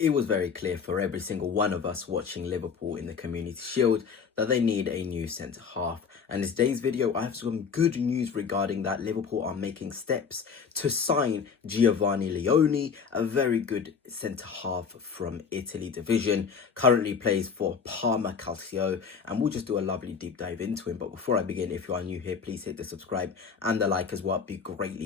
It was very clear for every single one of us watching Liverpool in the Community Shield that they need a new centre-half. And in today's video, I have some good news regarding that. Liverpool are making steps to sign Giovanni Leone, a very good centre-half from Italy division. Currently plays for Parma Calcio, and we'll just do a lovely deep dive into him. But before I begin, if you are new here, please hit the subscribe and the like as well. It'd be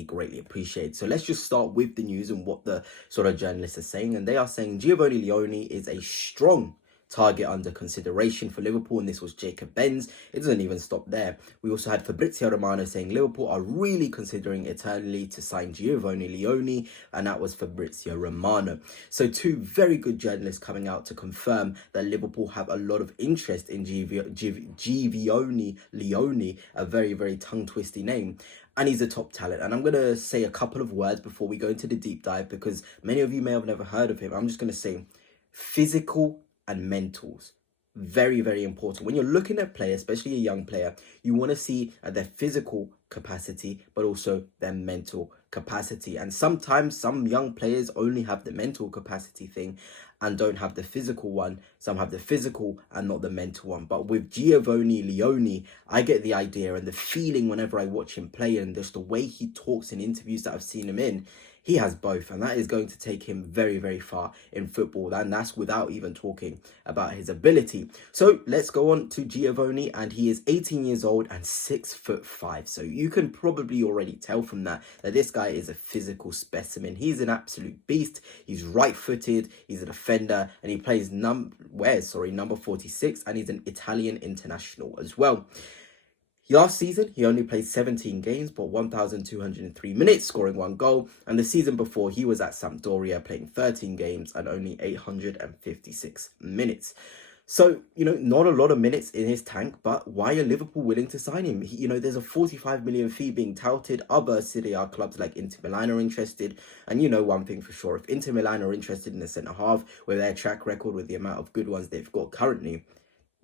greatly appreciated. So let's just start with the news and what the sort of journalists are saying. And they are saying Giovanni Leone is a strong target under consideration for Liverpool, and this was Jacob Benz. It doesn't even stop there. We also had Fabrizio Romano saying Liverpool are really considering eternally to sign Giovanni Leone, and that was Fabrizio Romano. So two very good journalists coming out to confirm that Liverpool have a lot of interest in Giovanni Leone, a very tongue-twisty name. And he's a top talent. And I'm going to say a couple of words before we go into the deep dive, because many of you may have never heard of him. I'm just going to say physical and mentals. Very important. When you're looking at players, especially a young player, you want to see their physical capacity, but also their mental capacity. And sometimes some young players only have the mental capacity thing and don't have the physical one. Some have the physical and not the mental one. But with Giovanni Leone, I get the idea and the feeling whenever I watch him play, and just the way he talks in interviews that I've seen him in. He has both, and that is going to take him very far in football, and that's without even talking about his ability. So let's go on to Giovanni, and he is 18 years old and 6'5". So you can probably already tell from that this guy is a physical specimen. He's an absolute beast. He's right-footed, he's a defender, and he plays number 46, and he's an Italian international as well. Last season, he only played 17 games, but 1,203 minutes, scoring 1 goal. And the season before, he was at Sampdoria playing 13 games and only 856 minutes. So, not a lot of minutes in his tank, but why are Liverpool willing to sign him? There's a 45 million fee being touted. Other Serie A clubs like Inter Milan are interested. And one thing for sure, if Inter Milan are interested in the centre-half with their track record, with the amount of good ones they've got currently,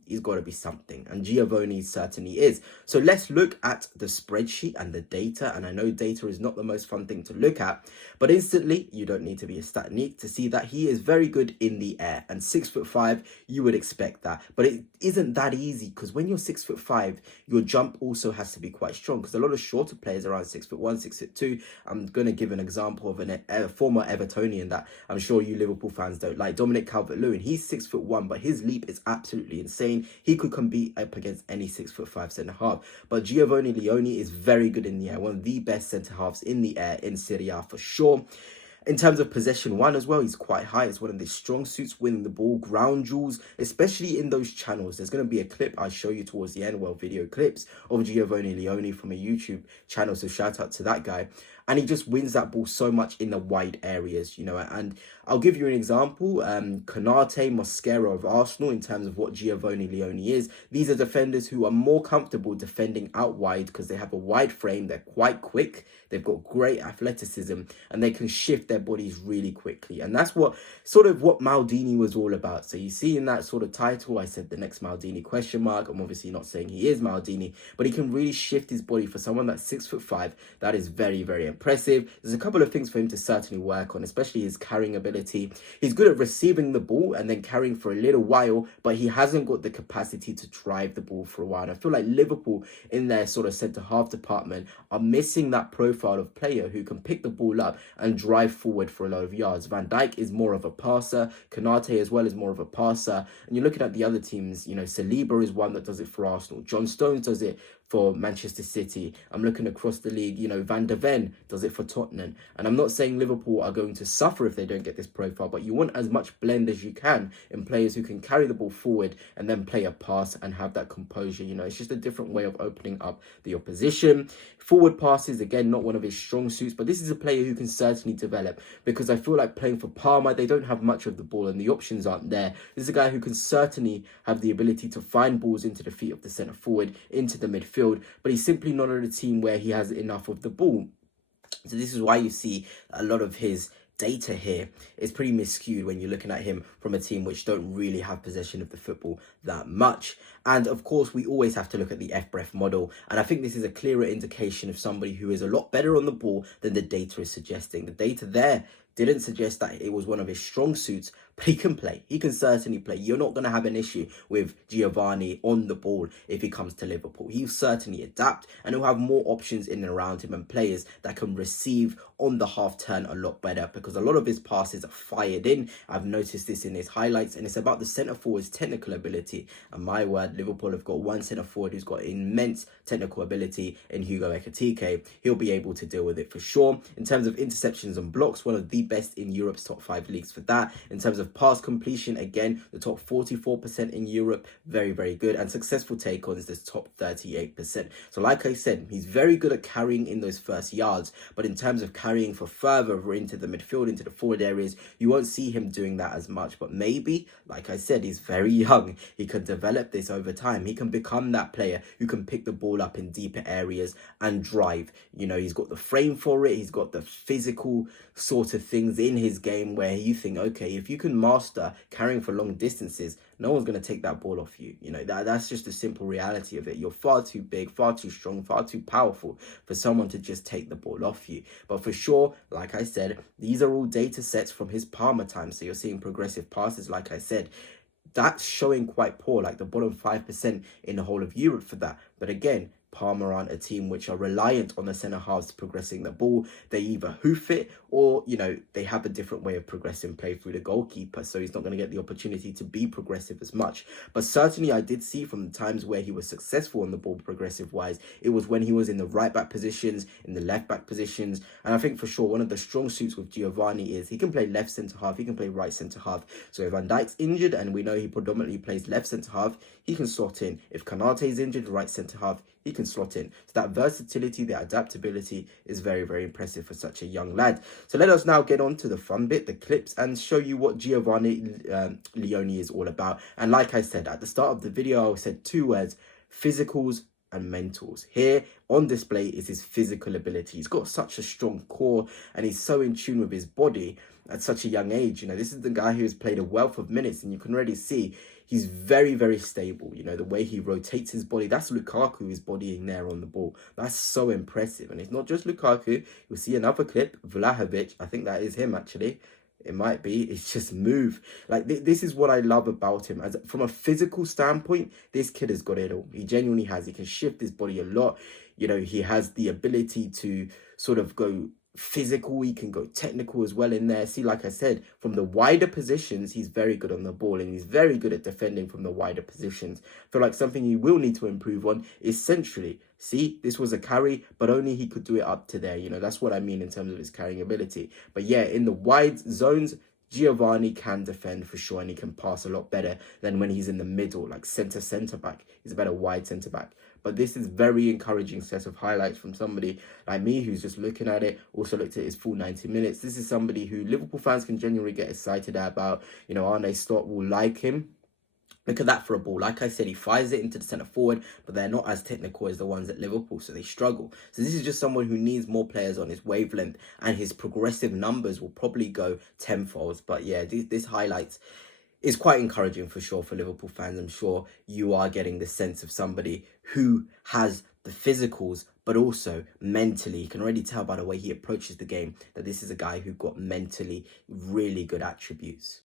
he's got to be something, and Giovanni certainly is. So let's look at the spreadsheet and the data. And I know data is not the most fun thing to look at, but instantly you don't need to be a stat geek to see that he is very good in the air. And 6'5", you would expect that, but it isn't that easy, because when you're 6'5", your jump also has to be quite strong, because a lot of shorter players around 6'1", 6'2". I'm going to give an example of a former Evertonian that I'm sure you Liverpool fans don't like, Dominic Calvert-Lewin. He's 6'1", but his leap is absolutely insane. He could compete up against any 6'5" centre-half. But Giovanni Leone is very good in the air, one of the best centre-halves in the air in Serie A for sure. In terms of possession one as well, he's quite high. It's one of his strong suits, winning the ball, ground duels, especially in those channels. There's going to be a clip I'll show you towards the end, video clips of Giovanni Leone from a YouTube channel, so shout out to that guy. And he just wins that ball so much in the wide areas, and I'll give you an example. Konate, Mosquera of Arsenal, in terms of what Giovanni Leone is. These are defenders who are more comfortable defending out wide because they have a wide frame, they're quite quick, they've got great athleticism, and they can shift their bodies really quickly. And that's what Maldini was all about. So you see in that sort of title, I said the next Maldini ? I'm obviously not saying he is Maldini, but he can really shift his body for someone that's 6'5". That is very impressive. There's a couple of things for him to certainly work on, especially his carrying ability. He's good at receiving the ball and then carrying for a little while, but he hasn't got the capacity to drive the ball for a while. And I feel like Liverpool in their sort of centre-half department are missing that profile of player who can pick the ball up and drive forward for a lot of yards. Van Dijk is more of a passer. Konate as well is more of a passer. And you're looking at the other teams, Saliba is one that does it for Arsenal. John Stones does it for Manchester City. I'm looking across the league, Van de Ven does it for Tottenham. And I'm not saying Liverpool are going to suffer if they don't get this profile, but you want as much blend as you can in players who can carry the ball forward and then play a pass and have that composure. It's just a different way of opening up the opposition. Forward passes, again, not one of his strong suits, but this is a player who can certainly develop, because I feel like playing for Parma, they don't have much of the ball and the options aren't there. This is a guy who can certainly have the ability to find balls into the feet of the centre forward, into the midfield, but he's simply not on a team where he has enough of the ball. So this is why you see a lot of his data here is pretty miscued when you're looking at him from a team which don't really have possession of the football that much. And of course, we always have to look at the FBref model. And I think this is a clearer indication of somebody who is a lot better on the ball than the data is suggesting. The data there didn't suggest that it was one of his strong suits but he can play. He can certainly play. You're not going to have an issue with Giovanni on the ball if he comes to Liverpool. He'll certainly adapt, and he'll have more options in and around him and players that can receive on the half turn a lot better, because a lot of his passes are fired in. I've noticed this in his highlights, and it's about the centre forward's technical ability. And my word, Liverpool have got one centre forward who's got immense technical ability in Hugo Ekitike. He'll be able to deal with it for sure. In terms of interceptions and blocks, one of the best in Europe's top 5 leagues for that. In terms of pass completion, again, the top 44% in Europe, very, very good. And successful take-ons, the top 38%. So like I said, he's very good at carrying in those first yards, but in terms of carrying for further into the midfield, into the forward areas, you won't see him doing that as much. But maybe, like I said, he's very young. He could develop this over time. He can become that player who can pick the ball up in deeper areas and drive. You know, he's got the frame for it. He's got the physical sort of things in his game where you think, okay, if you can master carrying for long distances, no one's going to take that ball off you. You know, that's just the simple reality of it. You're far too big, far too strong, far too powerful for someone to just take the ball off you. But for sure, like I said, these are all data sets from his Parma time. So you're seeing progressive passes, like I said. That's showing quite poor, like the bottom 5% in the whole of Europe for that. But again, Parma aren't a team which are reliant on the centre halves progressing the ball. They either hoof it or, you know, they have a different way of progressing play through the goalkeeper. So he's not going to get the opportunity to be progressive as much. But certainly I did see from the times where he was successful on the ball progressive wise, it was when he was in the right back positions, in the left back positions. And I think for sure one of the strong suits with Giovanni is he can play left centre half, he can play right centre half. So if Van Dijk's injured, and we know he predominantly plays left centre half, he can slot in. If Kanate is injured, right centre half, he can slot in. So that versatility, that adaptability is very, very impressive for such a young lad. So let us now get on to the fun bit, the clips, and show you what Giovanni Leone is all about. And like I said, at the start of the video, I said 2 words: physicals and mentals. Here on display is his physical ability. He's got such a strong core, and he's so in tune with his body at such a young age. You know, this is the guy who's played a wealth of minutes, and you can already see he's very, very stable. You know, the way he rotates his body, that's Lukaku is bodying there on the ball. That's so impressive. And it's not just Lukaku. You'll see another clip, Vlahovic. I think that is him, actually. It might be. It's just move. Like, this is what I love about him. As from a physical standpoint, this kid has got it all. He genuinely has. He can shift his body a lot. You know, he has the ability to sort of go physical. He can go technical as well in there. See, like I said, from the wider positions, he's very good on the ball, and he's very good at defending from the wider positions. I feel like something he will need to improve on is centrally. See, this was a carry, but only he could do it up to there. You know, that's what I mean in terms of his carrying ability. But yeah, in the wide zones, Giovanni can defend for sure, and he can pass a lot better than when he's in the middle, like centre back. He's a better wide centre back. But this is very encouraging set of highlights from somebody like me who's just looking at it, also looked at his full 90 minutes. This is somebody who Liverpool fans can genuinely get excited about. You know, Arne Slot will like him. Look at that for a ball. Like I said, he fires it into the centre forward, but they're not as technical as the ones at Liverpool, so they struggle. So this is just someone who needs more players on his wavelength, and his progressive numbers will probably go tenfolds. But yeah, this highlights is quite encouraging for sure for Liverpool fans. I'm sure you are getting the sense of somebody who has the physicals, but also mentally. You can already tell by the way he approaches the game that this is a guy who got mentally really good attributes.